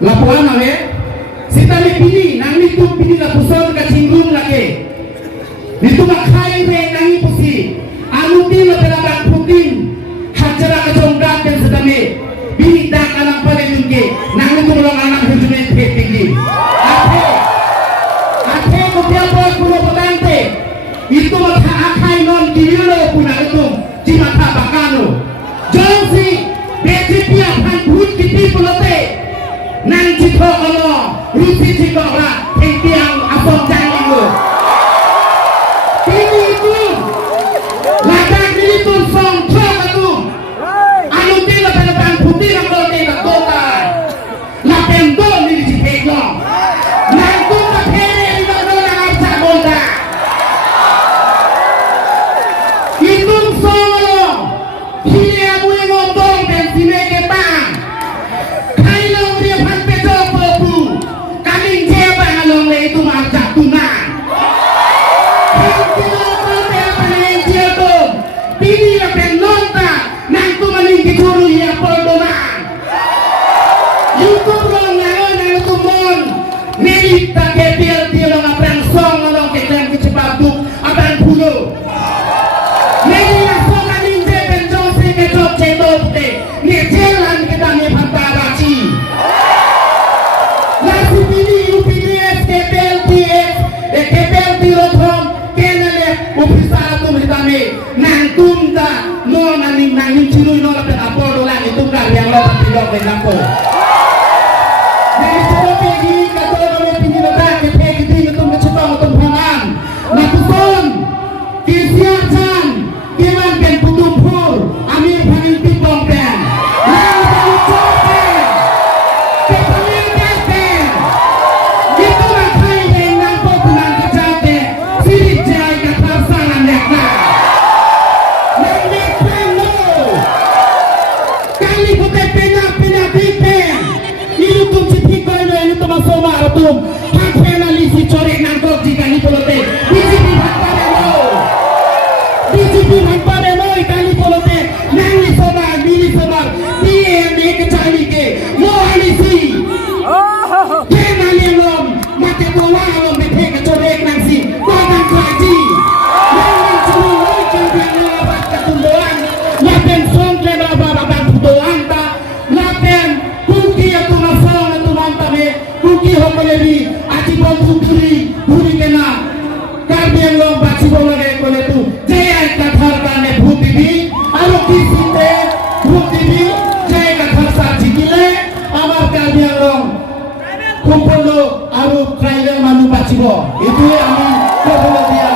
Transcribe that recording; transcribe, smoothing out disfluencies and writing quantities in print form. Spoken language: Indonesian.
laporan ame sita ni pini nang ni tu pini la puson ka cingrum lake nitu makai re nangi pusi anuti la pelaban putin hajara ka jongga ken sedame bini dak anak pale nungke nang ni tu long anak hujune tinggi ate ko dia boy kulo potante itu mata akai non kilo puna itu di mata bakano jonsi betipia pan put kiti pulote nang cito kalau rusi cito lah tiang asong jangan itu ini itu ladang itu song cok itu anu tidak pen putih yang kalau tidak kota lah pendon di cipego nang tu tak pere di mana nang arca kota itu song lo kini abu yang ngomong dan sini ketang itu marjak tunang pilih yang penonton nang tu meninggi curu ya poldonan YouTube lo ngayon nang tu mon nelita kepil tilo ngaprang song lo ketang kecepatuk abang pulo nelita song kaninje penjose kecop cetote ngejelan kita nepantaraci nasi pilih UPDS kepel tirothom kenale ofisara tu hitame nang tumta no naning nangin cilu no la peta podo lang itu ka yang lo pilok de nampo dari solo pegi ka to no pingi lo ta ke pegi ting tum ke chutong tum phaman na tuson kisiacan keman pen putumpur amir phangin ti bong pen nang balu chope ke pangin pen itu makai deng nang po kunang kecate sirik jai ka tarsangan yakna nang pen no kali putih pena bipen ilu tum cipi koi no ilu tum asoma atum hak penalisi corek nang kok jika ni polote BJP bhagpare no ikali polote nang ni sobar mili sobar PM kecali ke mo alisi kenali lom mate bola lom bethe ke corek nang si kodang kaji nang curu loi ke biang abat ka tundoan lapen song ke baba bang tundoan ta lapen kuki atu nasong atu mantame kuki hokolebi ati bom putri buri kena karbiang lom baci bola ke kole tu jaya ka thar kane bhutibi aro kisite bhutibi jaya ka thar sa jikile amar karbiang lom kumpul lo aru trailer manu bacibo itu yang kami